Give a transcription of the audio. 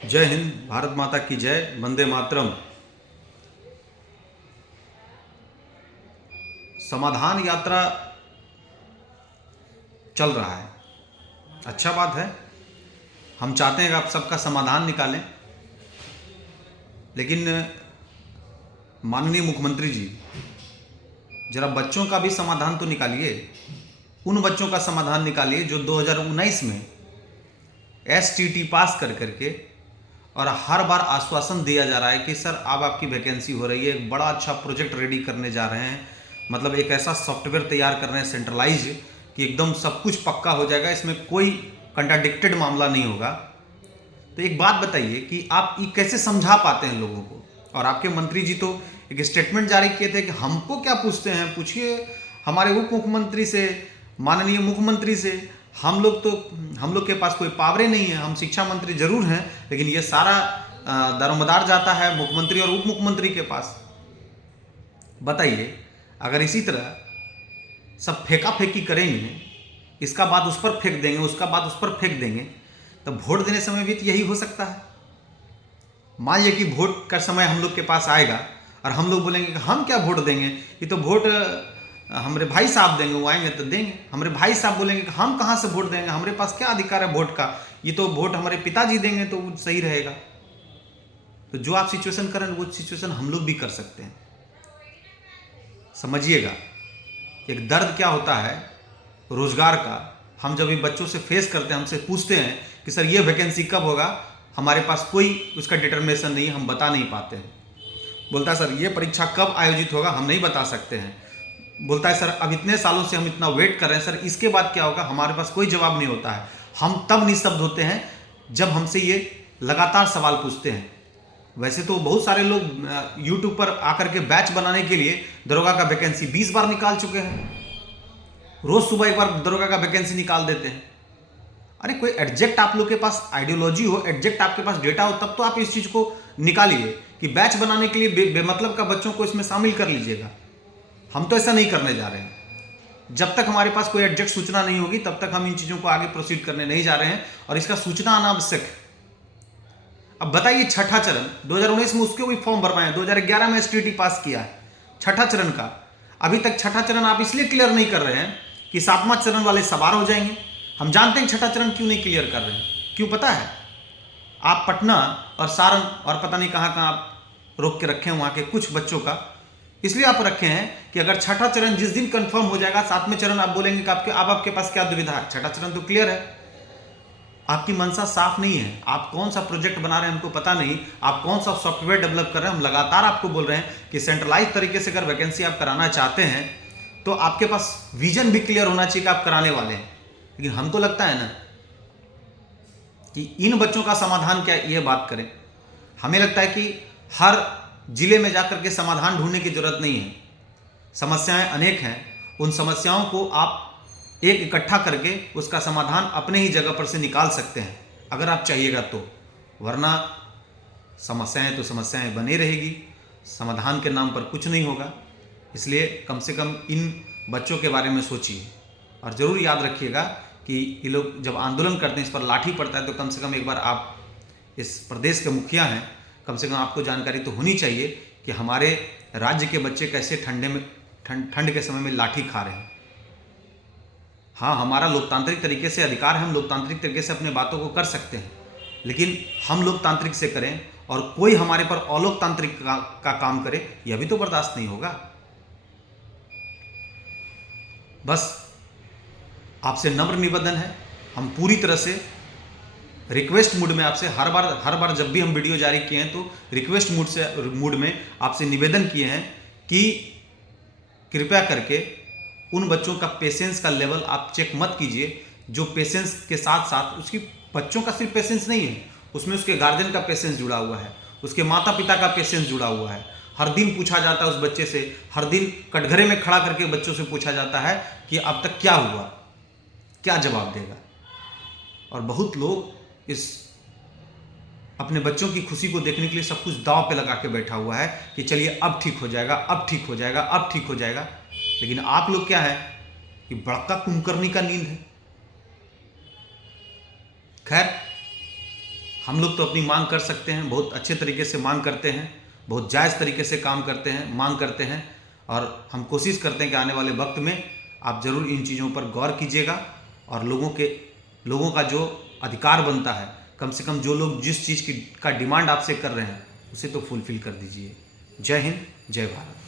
जय हिंद, भारत माता की जय, वंदे मातरम। समाधान यात्रा चल रहा है, अच्छा बात है। हम चाहते हैं कि आप सबका समाधान निकालें, लेकिन माननीय मुख्यमंत्री जी, जरा बच्चों का भी समाधान तो निकालिए। उन बच्चों का समाधान निकालिए जो 2019 में एसटीटी पास कर करके और हर बार आश्वासन दिया जा रहा है कि सर अब आपकी वैकेंसी हो रही है, एक बड़ा अच्छा प्रोजेक्ट रेडी करने जा रहे हैं, मतलब एक ऐसा सॉफ्टवेयर तैयार कर रहे हैं सेंट्रलाइज कि एकदम सब कुछ पक्का हो जाएगा, इसमें कोई कंट्राडिक्टेड मामला नहीं होगा। तो एक बात बताइए कि आप ये कैसे समझा पाते हैं लोगों को। और आपके मंत्री जी तो एक स्टेटमेंट जारी किए थे कि हमको क्या पूछते हैं, पूछिए हमारे उप मुख्यमंत्री से, माननीय मुख्यमंत्री से। हम लोग के पास कोई पावरें नहीं है, हम शिक्षा मंत्री जरूर हैं, लेकिन ये सारा दारोमदार जाता है मुख्यमंत्री और उप मुख्यमंत्री के पास। बताइए, अगर इसी तरह सब फेंका फेंकी करेंगे, इसका बात उस पर फेंक देंगे, उसका बात उस पर फेंक देंगे, तो वोट देने समय भी तो यही हो सकता है। मान लीजिए कि वोट का समय हम लोग के पास आएगा और हम लोग बोलेंगे कि हम क्या वोट देंगे, ये तो वोट हमारे भाई साहब देंगे, वो आएंगे तो देंगे। हमारे भाई साहब बोलेंगे कि हम कहाँ से वोट देंगे, हमारे पास क्या अधिकार है वोट का, ये तो वोट हमारे पिताजी देंगे तो वो सही रहेगा। तो जो आप सिचुएशन करें वो सिचुएशन हम लोग भी कर सकते हैं। समझिएगा, एक दर्द क्या होता है रोजगार का, हम जब भी बच्चों से फेस करते हैं, हमसे पूछते हैं कि सर ये वैकेंसी कब होगा, हमारे पास कोई उसका डिटर्मिनेशन नहीं है, हम बता नहीं पाते हैं। बोलता है सर ये परीक्षा कब आयोजित होगा, हम नहीं बता सकते हैं। बोलता है सर अब इतने सालों से हम इतना वेट कर रहे हैं, सर इसके बाद क्या होगा, हमारे पास कोई जवाब नहीं होता है। हम तब निस्तब्ध होते हैं जब हमसे ये लगातार सवाल पूछते हैं। वैसे तो बहुत सारे लोग यूट्यूब पर आकर के बैच बनाने के लिए दरोगा का वैकेंसी 20 बार निकाल चुके हैं, रोज सुबह एक बार दरोगा का वैकेंसी निकाल देते हैं। अरे कोई एडजेक्ट आप लोग के पास आइडियोलॉजी हो, एडजेक्ट आपके पास डेटा हो, तब तो आप इस चीज को निकालिए कि बैच बनाने के लिए बेमतलब का बच्चों को इसमें शामिल कर लीजिएगा। हम तो ऐसा नहीं करने जा रहे हैं। जब तक हमारे पास कोई एडजेक्ट सूचना नहीं होगी तब तक हम इन चीजों को आगे प्रोसीड करने नहीं जा रहे हैं, और इसका सूचना आना आवश्यक है। अब बताइए, छठा चरण 2019 में उसके भी फॉर्म भरवाए, 2011 में एसटीटी पास किया है छठा चरण का। अभी तक छठा चरण आप इसलिए क्लियर नहीं कर रहे हैं कि सातवां चरण वाले सवार हो जाएंगे। हम जानते हैं छठा चरण क्यों नहीं क्लियर कर रहे हैं, क्यों पता है? आप पटना और सारण और पता नहीं कहाँ कहाँ आप रोक के रखे हैं वहाँ के कुछ बच्चों का, इसलिए आप रखे हैं कि अगर छठा चरण जिस दिन कंफर्म हो जाएगा, सातवें चरण आप बोलेंगे कि आपके पास क्या दुविधा है। छठा चरण तो क्लियर है, आपकी मंशा साफ नहीं है। आप कौन सा प्रोजेक्ट बना रहे हैं हमको पता नहीं, आप कौन सा सॉफ्टवेयर डेवलप कर रहे हैं। हम लगातार आपको बोल रहे हैं कि सेंट्रलाइज तरीके से अगर वैकेंसी आप कराना चाहते हैं तो आपके पास विजन भी क्लियर होना चाहिए कि आप कराने वाले हैं। लेकिन हमको लगता है ना कि इन बच्चों का समाधान क्या, ये बात करें। हमें लगता है कि हर जिले में जाकर के समाधान ढूंढने की जरूरत नहीं है। समस्याएं अनेक हैं, उन समस्याओं को आप एक इकट्ठा करके उसका समाधान अपने ही जगह पर से निकाल सकते हैं, अगर आप चाहिएगा तो। वरना समस्याएं तो समस्याएं बनी रहेगी, समाधान के नाम पर कुछ नहीं होगा। इसलिए कम से कम इन बच्चों के बारे में सोचिए, और ज़रूर याद रखिएगा कि ये लोग जब आंदोलन करते हैं, इस पर लाठी पड़ता है, तो कम से कम एक बार आप इस प्रदेश के मुखिया हैं, कम से कम आपको जानकारी तो होनी चाहिए कि हमारे राज्य के बच्चे कैसे ठंड के समय में लाठी खा रहे हैं। हाँ, हमारा लोकतांत्रिक तरीके से अधिकार है, हम लोकतांत्रिक तरीके से अपने बातों को कर सकते हैं, लेकिन हम लोकतांत्रिक से करें और कोई हमारे पर अलोकतांत्रिक का काम करे, यह भी तो बर्दाश्त नहीं होगा। बस आपसे नम्र निवेदन है, हम पूरी तरह से रिक्वेस्ट मूड में आपसे हर बार जब भी हम वीडियो जारी किए हैं तो रिक्वेस्ट मूड में आपसे निवेदन किए हैं कि कृपया करके उन बच्चों का पेशेंस का लेवल आप चेक मत कीजिए, जो पेशेंस के साथ साथ उसकी बच्चों का सिर्फ पेशेंस नहीं है, उसमें उसके गार्जियन का पेशेंस जुड़ा हुआ है, उसके माता पिता का पेशेंस जुड़ा हुआ है। हर दिन पूछा जाता है उस बच्चे से, हर दिन कटघरे में खड़ा करके बच्चों से पूछा जाता है कि अब तक क्या हुआ, क्या जवाब देगा। और बहुत लोग इस अपने बच्चों की खुशी को देखने के लिए सब कुछ दांव पे लगा के बैठा हुआ है कि चलिए अब ठीक हो जाएगा, अब ठीक हो जाएगा, अब ठीक हो जाएगा। लेकिन आप लोग क्या है कि बड़का कुंभकर्णी का नींद है। खैर, हम लोग तो अपनी मांग कर सकते हैं, बहुत अच्छे तरीके से मांग करते हैं, बहुत जायज़ तरीके से काम करते हैं, मांग करते हैं, और हम कोशिश करते हैं कि आने वाले वक्त में आप ज़रूर इन चीज़ों पर गौर कीजिएगा और लोगों का जो अधिकार बनता है, कम से कम जो लोग जिस चीज़ का डिमांड आपसे कर रहे हैं उसे तो फुलफ़िल कर दीजिए। जय हिंद, जय भारत।